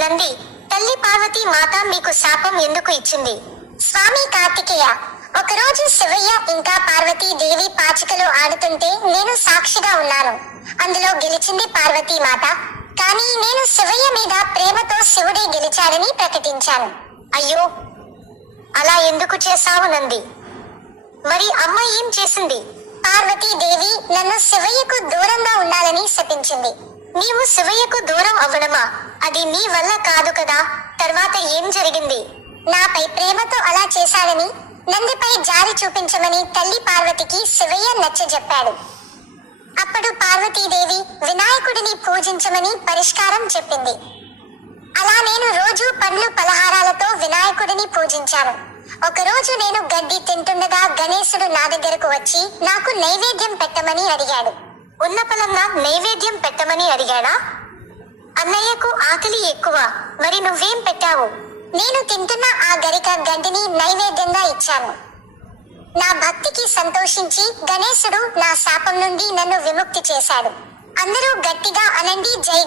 నంది, తల్లి పార్వతీ మాత మీకు శాపం ఎందుకు ఇచ్చింది? స్వామి కార్తికేయ, ఒకరోజు శివయ్య ఇంకా పార్వతీ దేవి పాచికలు ఆడుతుంటే నేను సాక్షిగా ఉన్నాను. అందులో గెలిచింది పార్వతీ మాత, కానీ నేను శివయ్య మీద ప్రేమతో శివుడే గెలిచాడని ప్రకటించాను. అయ్యో, అలా ఎందుకు చేశావు నంది? మరి అమ్మ ఏం చేసింది? పార్వతీదేవి నన్ను శివయ్యకు దూరంగా ఉండాలని శపించింది. నీవు శివయ్యకు దూరం అవ్వడమా? అది నీ వల్ల కాదు కదా. తర్వాత ఏం జరిగింది? నాపై ప్రేమతో అలా చేశాడని, నందిపై జాలి చూపించమని తల్లి పార్వతికి శివయ్య నచ్చజెప్పాడు. అప్పుడు పార్వతీదేవి వినాయకుడిని పూజించమని పరిష్కారం చెప్పింది. అలా నేను రోజు పండ్లు పలహారాలతో వినాయకుడిని పూజించాను. ఒకరోజు నేను గడ్డి తింటుండగా గణేశుడు నా దగ్గరకు వచ్చి నాకు నైవేద్యం పెట్టమని అడిగాడు. ఉన్నపలంగా నైవేద్యం పెట్టమని అడిగాడా? అన్నయ్యకు ఆకలి ఎక్కువ, మరి నువ్వేం పెట్టావు? నేను తింటున్న ఆ గరిక గడ్డిని నైవేద్యంగా ఇచ్చాను. నా భక్తికి సంతోషించి గణేశుడు నా శాపం నుండి నన్ను విముక్తి చేశాడు. అందరూ గట్టిగా అనండి, జై